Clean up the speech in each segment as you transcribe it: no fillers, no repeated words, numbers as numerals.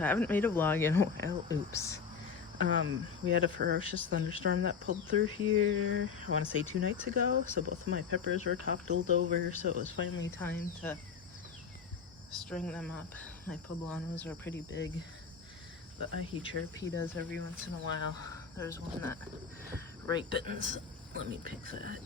I haven't made a vlog in a while. Oops. We had a ferocious thunderstorm that pulled through here, I want to say 2 nights ago, so both of my peppers were toppled over, so it was finally time to string them up. My poblanos are pretty big. The Ahichirpitas every once in a while. There's one that ripens. Let me pick that.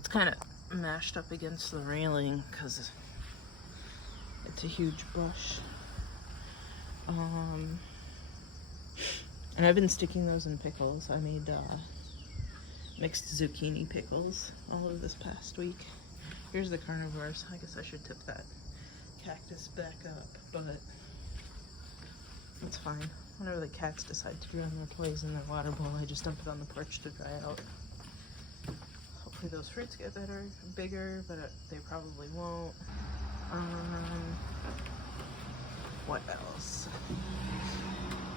It's kind of mashed up against the railing because it's a huge bush. And I've been sticking those in pickles. I made mixed zucchini pickles all of this past week. Here's the carnivores. I guess I should tip that cactus back up, but it's fine. Whenever the cats decide to drown their toys in their water bowl, I just dump it on the porch to dry out. Hopefully those fruits get bigger, but they probably won't. What else?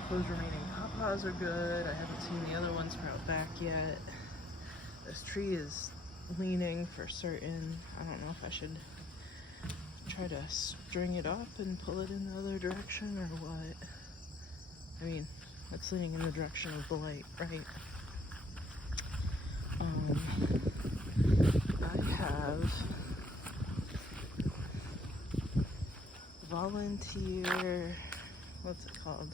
Those remaining pawpaws are good. I haven't seen the other ones sprout back yet. This tree is leaning for certain. I don't know if I should try to string it up and pull it in the other direction or what. I mean, it's leaning in the direction of the light, right? I have volunteer, what's it called?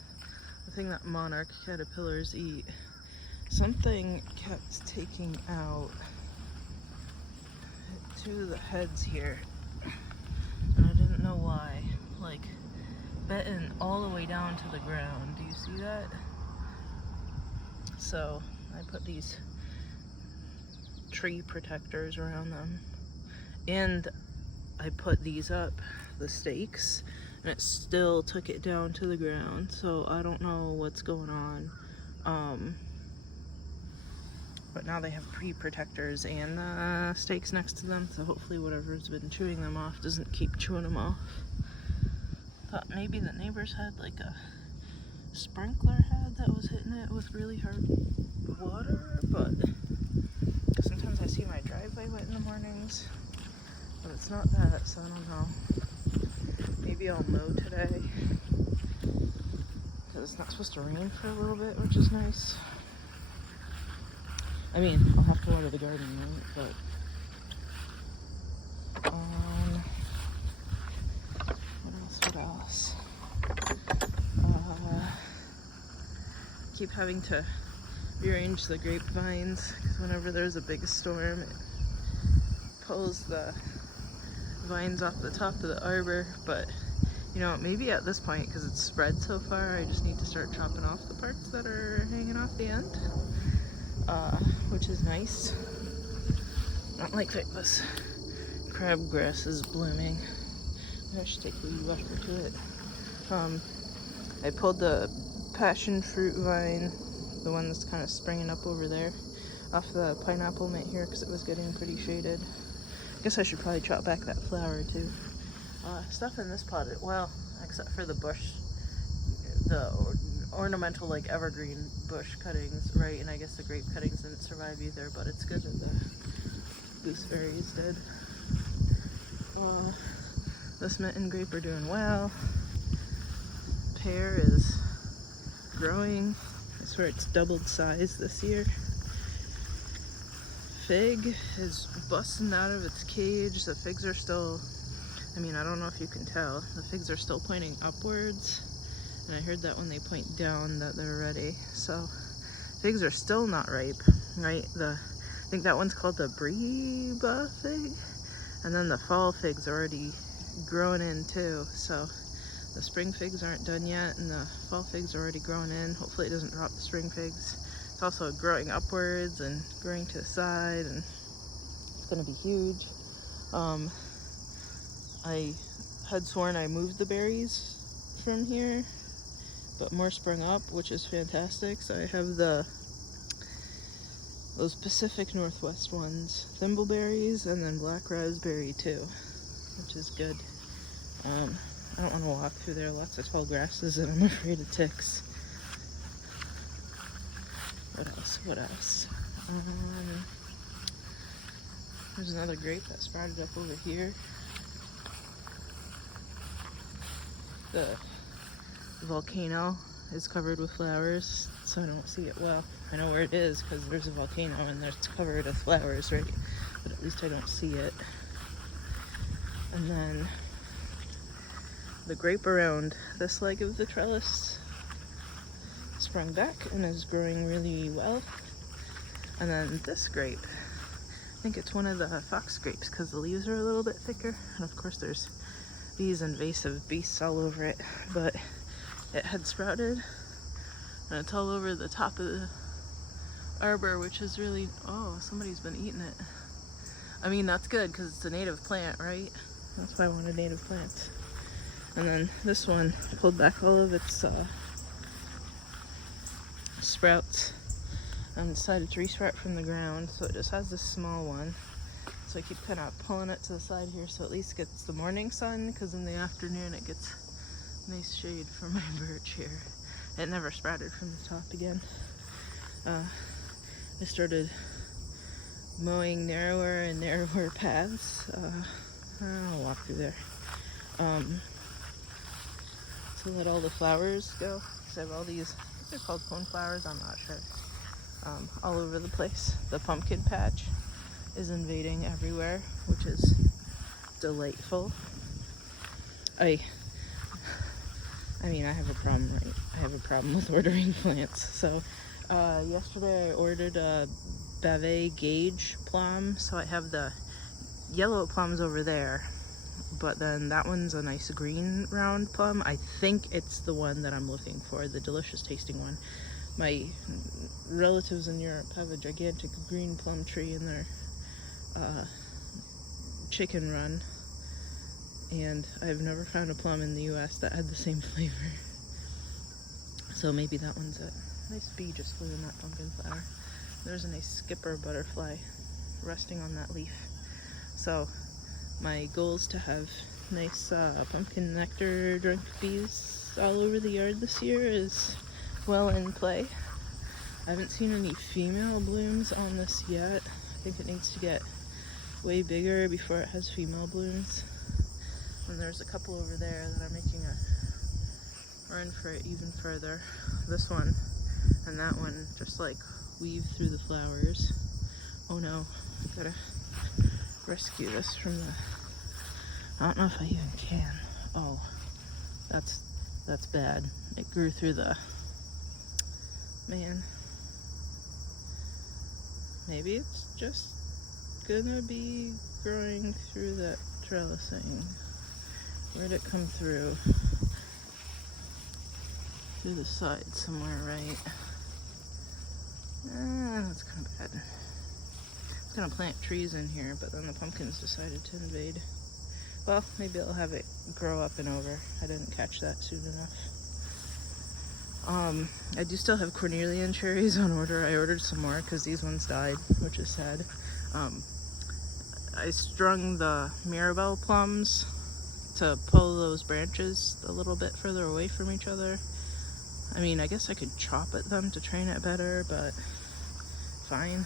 The thing that monarch caterpillars eat. Something kept taking out 2 of the heads here, and I didn't know why. Like, bitten all the way down to the ground. Do you see that? So I put these tree protectors around them, and I put these up, the stakes, and it still took it down to the ground. So I don't know what's going on. But now they have tree protectors and stakes next to them, so hopefully whatever's been chewing them off doesn't keep chewing them off. Thought maybe the neighbors had like a sprinkler head that was hitting it with really hard water, but sometimes I see my driveway wet in the mornings, but it's not that, so I don't know. Maybe I'll mow today, because it's not supposed to rain for a little bit, which is nice. I mean, I'll have to water the garden, right? But what else? Keep having to rearrange the grapevines, because whenever there's a big storm, it pulls the vines off the top of the arbor. But you know, maybe at this point, because it's spread so far, I just need to start chopping off the parts that are hanging off the end, which is nice. Not like this crabgrass is blooming. I should take a weed whacker to it. I pulled the passion fruit vine, the one that's kind of springing up over there, off the pineapple mitt here, because it was getting pretty shaded. I guess I should probably chop back that flower too. Stuff in this pot, well, except for the bush, the ornamental like evergreen bush cuttings, right? And I guess the grape cuttings didn't survive either, but it's good that the gooseberries did. This mint and grape are doing well. Pear is growing. I swear it's doubled size this year. Fig is busting out of its cage. The figs are still, I mean, I don't know if you can tell, the figs are still pointing upwards. And I heard that when they point down that they're ready. So figs are still not ripe, right? I think that one's called the Breba fig. And then the fall figs are already growing in too. So the spring figs aren't done yet, and the fall figs are already growing in. Hopefully it doesn't drop the spring figs. It's also growing upwards and growing to the side, and it's gonna be huge. I had sworn I moved the berries from here, but more sprung up, which is fantastic. So I have those Pacific Northwest ones, thimbleberries, and then black raspberry too, which is good. I don't want to walk through there. Lots of tall grasses, and I'm afraid of ticks. What else? There's another grape that sprouted up over here. The volcano is covered with flowers, so I don't see it well. I know where it is because there's a volcano and it's covered with flowers, right? But at least I don't see it. And then the grape around this leg of the trellis sprung back and is growing really well. And then this grape, I think it's one of the fox grapes because the leaves are a little bit thicker. And of course there's these invasive beasts all over it, but it had sprouted and it's all over the top of the arbor, which is really, oh, somebody's been eating it. I mean, that's good because it's a native plant, right? That's why I wanted native plants. And then this one pulled back all of its sprouts and decided to resprout from the ground, so it just has this small one. So I keep kind of pulling it to the side here so at least gets the morning sun, because in the afternoon it gets nice shade from my birch here. It never sprouted from the top again. I started mowing narrower and narrower paths. I'll walk through there. To let all the flowers go. Because I have all these, I think they're called cone flowers, I'm not sure. All over the place. The pumpkin patch is invading everywhere, which is delightful. I mean, I have a problem, right? I have a problem with ordering plants. So, yesterday I ordered a Bavay Gauge plum. So I have the yellow plums over there, but then that one's a nice green round plum. I think it's the one that I'm looking for, the delicious tasting one. My relatives in Europe have a gigantic green plum tree in their chicken run, and I've never found a plum in the US that had the same flavor. So maybe that one's it. Nice bee just flew in that pumpkin flower. There's a nice skipper butterfly resting on that leaf. So my goal is to have nice pumpkin nectar drunk bees all over the yard this year is well in play. I haven't seen any female blooms on this yet. I think it needs to get way bigger before it has female blooms. And there's a couple over there that are making a run for it even further. This one and that one just like weave through the flowers. Oh no, gotta rescue this from the, I don't know if I even can. Oh, that's bad. It grew through the, man. Maybe it's just gonna be growing through that trellising. Where'd it come through? Through the side somewhere, right? That's kind of bad. I was gonna plant trees in here, but then the pumpkins decided to invade. Well, maybe I'll have it grow up and over. I didn't catch that soon enough. I do still have cornelian cherries on order. I ordered some more because these ones died, which is sad. I strung the Mirabelle plums to pull those branches a little bit further away from each other. I mean, I guess I could chop at them to train it better, but fine.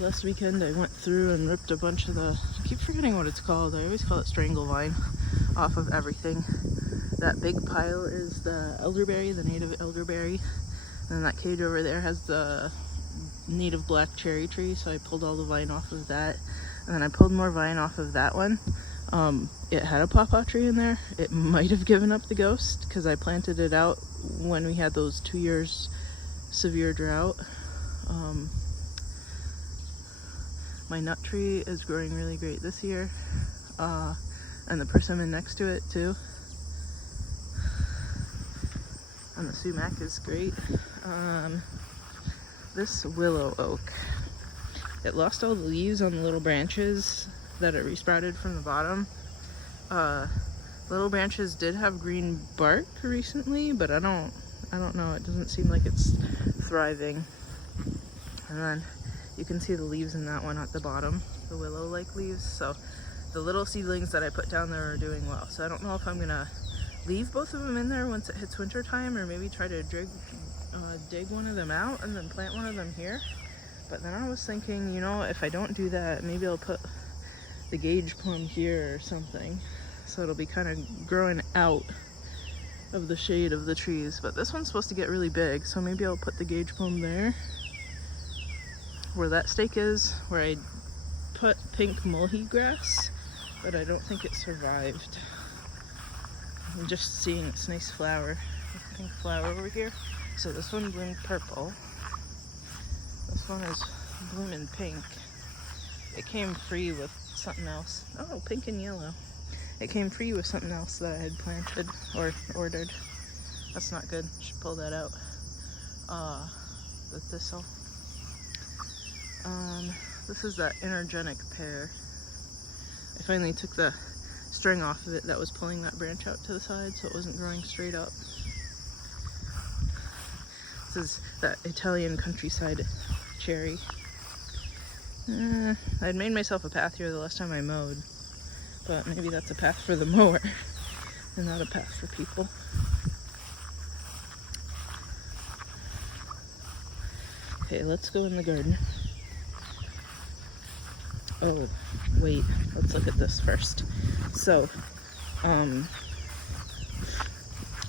Last weekend I went through and ripped a bunch of the, I keep forgetting what it's called, I always call it strangle vine, off of everything. That big pile is the elderberry, the native elderberry, and then that cage over there has the native black cherry tree, so I pulled all the vine off of that, and then I pulled more vine off of that one. It had a pawpaw tree in there. It might have given up the ghost because I planted it out when we had those 2 years severe drought. My nut tree is growing really great this year, and the persimmon next to it too, and the sumac is great. This willow oak, it lost all the leaves on the little branches that it resprouted from the bottom. Little branches did have green bark recently, but I don't know, it doesn't seem like it's thriving. And then you can see the leaves in that one at the bottom, the willow-like leaves. So the little seedlings that I put down there are doing well. So I don't know if I'm gonna leave both of them in there once it hits winter time, or maybe try to dig one of them out and then plant one of them here. But then I was thinking, you know, if I don't do that, maybe I'll put the gauge plum here or something. so it'll be kind of growing out of the shade of the trees. But this one's supposed to get really big, so maybe I'll put the gauge palm there where that stake is, where I put pink mulhy grass, but I don't think it survived. I'm just seeing its nice flower, pink flower over here. So this one bloomed purple. This one is blooming pink. It came free with something else. Oh, pink and yellow. It came free with something else that I had planted or ordered. That's not good. Should pull that out. The thistle. This is that energetic pear. I finally took the string off of it that was pulling that branch out to the side, so it wasn't growing straight up. This is that Italian countryside cherry. I'd made myself a path here the last time I mowed, but maybe that's a path for the mower and not a path for people. Okay, let's go in the garden. Oh, wait, let's look at this first. So,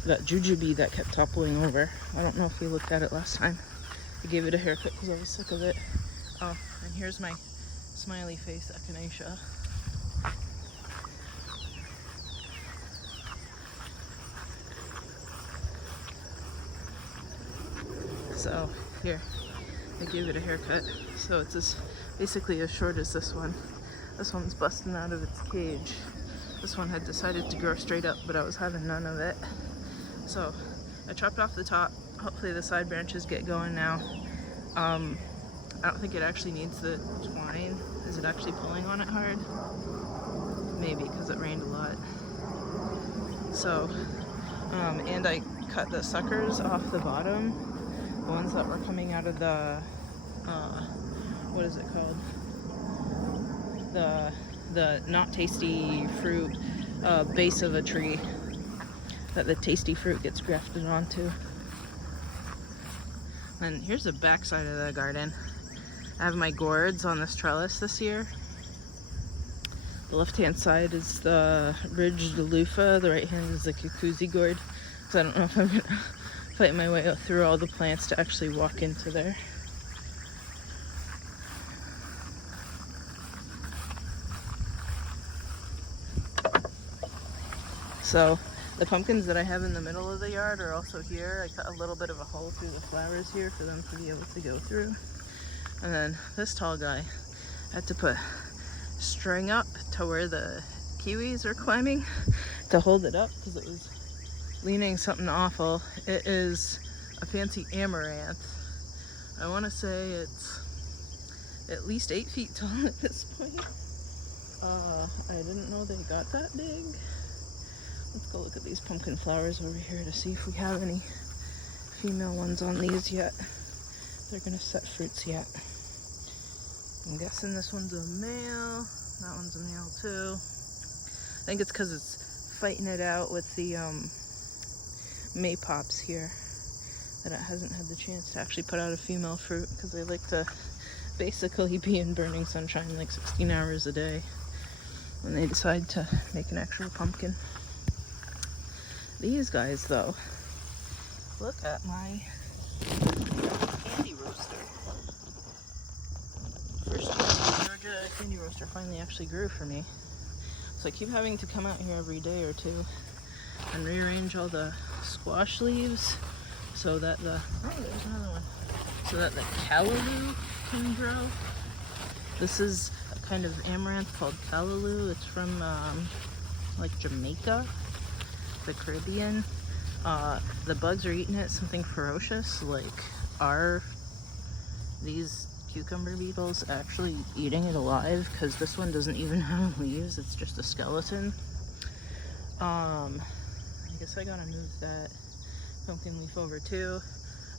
that jujube that kept toppling over, I don't know if we looked at it last time. I gave it a haircut because I was sick of it. Oh, and here's my smiley face echinacea. So, here, I gave it a haircut. So it's basically as short as this one. This one's busting out of its cage. This one had decided to grow straight up, but I was having none of it. So I chopped off the top. Hopefully the side branches get going now. I don't think it actually needs the twine. Is it actually pulling on it hard? Maybe, because it rained a lot. So, and I cut the suckers off the bottom. The ones that were coming out of the, what is it called? The not tasty fruit base of a tree that the tasty fruit gets grafted onto. And here's the back side of the garden. I have my gourds on this trellis this year. The left-hand side is the ridged loofah. The right hand is the cuckoozy gourd. So I don't know if I'm gonna fight my way through all the plants to actually walk into there. So the pumpkins that I have in the middle of the yard are also here. I cut a little bit of a hole through the flowers here for them to be able to go through. And then this tall guy, I had to put string up to where the kiwis are climbing to hold it up because it was leaning something awful. It is a fancy amaranth. I want to say it's at least 8 feet tall at this point. I didn't know they got that big. Let's go look at these pumpkin flowers over here to see if we have any female ones on these yet. They're gonna set fruits yet. I'm guessing this one's a male. That one's a male too. I think it's because it's fighting it out with the maypops here that it hasn't had the chance to actually put out a female fruit because they like to basically be in burning sunshine like 16 hours a day when they decide to make an actual pumpkin. These guys though, look at my candy roaster. First time Georgia candy roaster finally actually grew for me. So I keep having to come out here every day or two and rearrange all the squash leaves so that the, oh there's another one, so that the callaloo can grow. This is a kind of amaranth called callaloo. It's from like Jamaica, the Caribbean. The bugs are eating it, something ferocious, like are these cucumber beetles actually eating it alive? Because this one doesn't even have leaves, it's just a skeleton. I guess I gotta move that pumpkin leaf over too.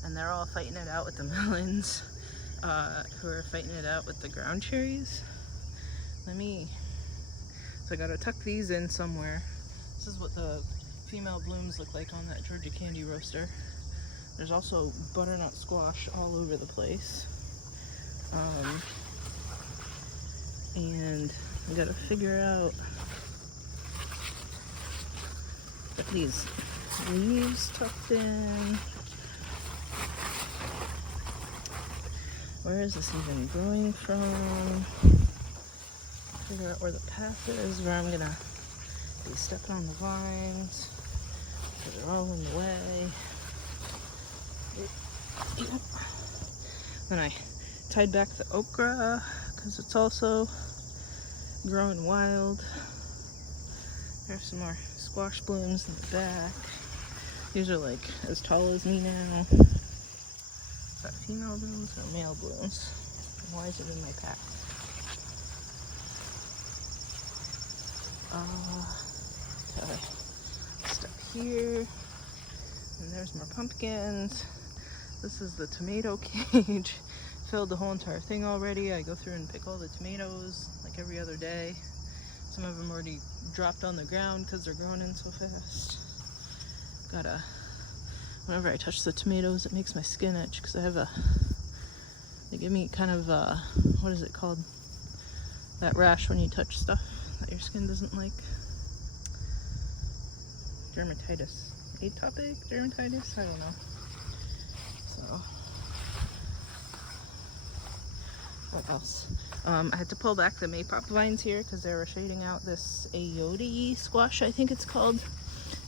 And they're all fighting it out with the melons, who are fighting it out with the ground cherries. So I gotta tuck these in somewhere. This is what the female blooms look like on that Georgia candy roaster. There's also butternut squash all over the place. And I gotta figure out Got these leaves tucked in. Where is this even growing from? Figure out where the path is, where I'm gonna be stepping on the vines. They're all in the way. Yep. Then I tied back the okra because it's also growing wild. There's some more squash blooms in the back. These are like as tall as me now. Is that female blooms or male blooms? And why is it in my pack? Okay. Step here. And there's more pumpkins. This is the tomato cage. Filled the whole entire thing already. I go through and pick all the tomatoes like every other day. Some of them already dropped on the ground because they're growing in so fast. Whenever I touch the tomatoes, it makes my skin itch because they give me kind of what is it called? That rash when you touch stuff that your skin doesn't like. Dermatitis. Atopic dermatitis? I don't know. So, what else? I had to pull back the maypop vines here because they were shading out this ayote squash, I think it's called.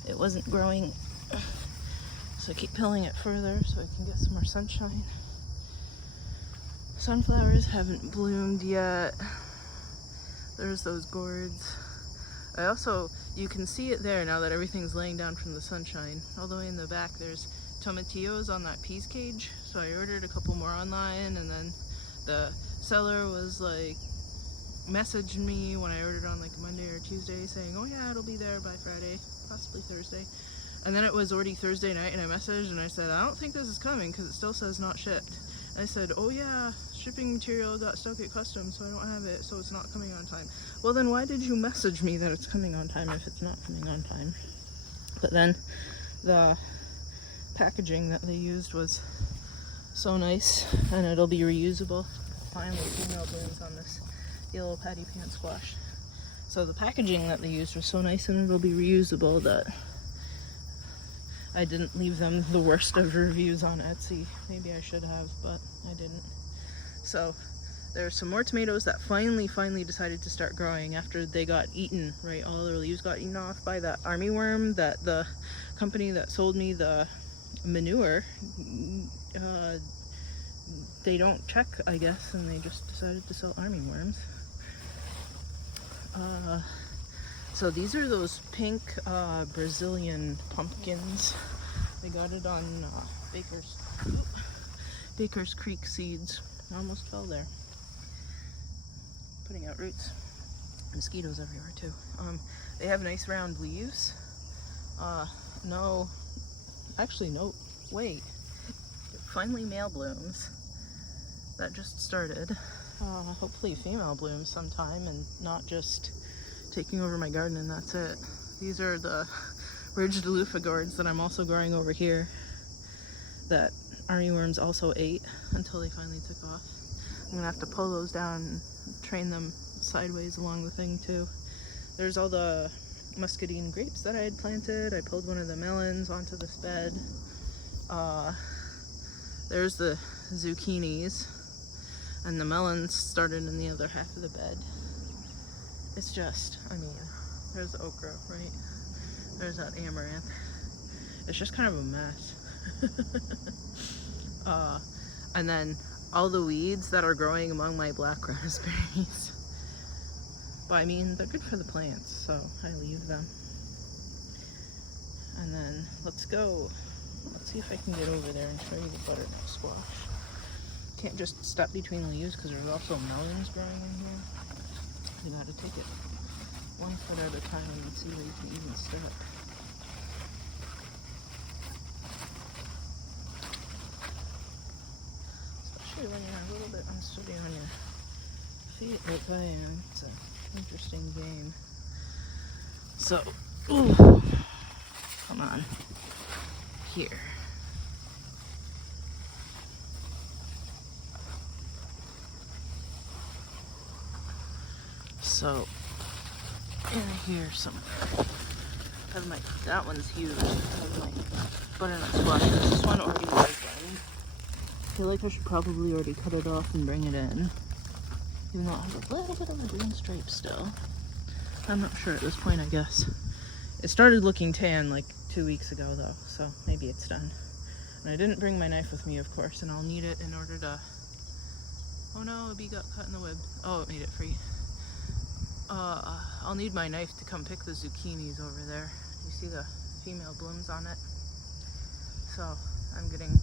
It wasn't growing, so I keep peeling it further so I can get some more sunshine. Sunflowers haven't bloomed yet. There's those gourds. You can see it there now that everything's laying down from the sunshine. All the way in the back there's tomatillos on that peas cage. So I ordered a couple more online, and then the seller was like messaging me when I ordered on like Monday or Tuesday saying, oh yeah, it'll be there by Friday, possibly Thursday. And then it was already Thursday night, and I messaged and I said, I don't think this is coming because it still says not shipped. And I said, oh yeah, shipping material got stuck at customs, so I don't have it, so it's not coming on time. Well then why did you message me that it's coming on time if it's not coming on time? But then the packaging that they used was so nice, and it'll be reusable. Finally, female blooms on this yellow patty pan squash. So the packaging that they used was so nice, and it'll be reusable, that I didn't leave them the worst of reviews on Etsy. Maybe I should have, but I didn't. So there's some more tomatoes that finally decided to start growing after they got eaten, right? All their leaves got eaten off by that armyworm that the company that sold me the manure, they don't check, I guess, and they just decided to sell armyworms. So these are those pink Brazilian pumpkins. They got it on Baker's Creek seeds. I almost fell there. Putting out roots. Mosquitoes everywhere too. They have nice round leaves. No, wait. Finally male blooms. That just started. Hopefully female blooms sometime, and not just taking over my garden and that's it. These are the ridged loofah gourds that I'm also growing over here that armyworms also ate until they finally took off. I'm gonna have to pull those down and train them sideways along the thing too. There's all the muscadine grapes that I had planted. I pulled one of the melons onto this bed. There's the zucchinis, and the melons started in the other half of the bed. It's just, there's the okra, right? There's that amaranth. It's just kind of a mess. And then all the weeds that are growing among my black raspberries. But they're good for the plants, so I leave them. And then let's see if I can get over there and show you the butternut squash. Can't just step between leaves because there's also melons growing in here. You gotta take it one foot at a time and see where you can even step. Especially when you're a little bit unsteady on your feet like I am. It's an interesting game. So, ooh, come on, here. So, in here somewhere, have my, that one's huge. I have my butternut squashes. This one already was in. I feel like I should probably already cut it off and bring it in. Even though it has a little bit of a green stripe still. I'm not sure at this point, I guess. It started looking tan like 2 weeks ago though, so maybe it's done. And I didn't bring my knife with me, of course, and I'll need it in order to... Oh no, a bee got caught in the web. Oh, it made it free. I'll need my knife to come pick the zucchinis over there. You see the female blooms on it? So I'm getting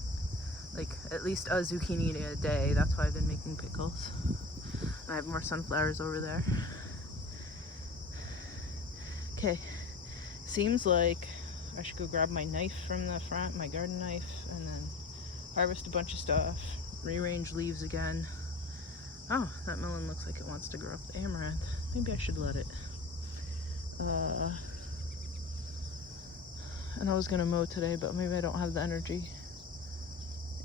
like at least a zucchini a day. That's why I've been making pickles. And I have more sunflowers over there. Okay, seems like I should go grab my knife from the front, my garden knife, and then harvest a bunch of stuff, rearrange leaves again. Oh, that melon looks like it wants to grow up the amaranth. Maybe I should let it. And I was gonna mow today, but maybe I don't have the energy.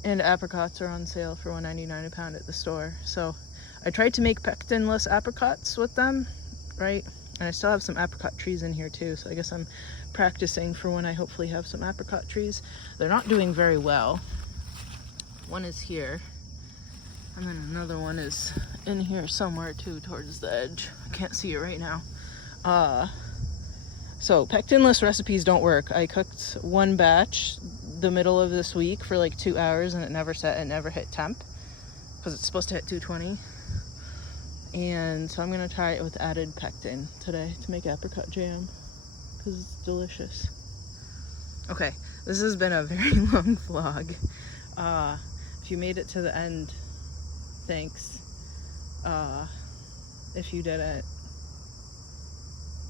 And apricots are on sale for $1.99 a pound at the store. So I tried to make pectinless apricots with them, right? And I still have some apricot trees in here too, so I guess I'm practicing for when I hopefully have some apricot trees. They're not doing very well. One is here, and then another one is in here somewhere too, towards the edge. I can't see it right now. So pectinless recipes don't work. I cooked one batch the middle of this week for like 2 hours, and it never set, it never hit temp, because it's supposed to hit 220. And so I'm gonna try it with added pectin today to make apricot jam, because it's delicious. Okay, this has been a very long vlog. If you made it to the end, thanks. If you didn't,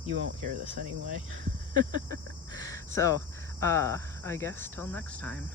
you won't hear this anyway. So, I guess till next time.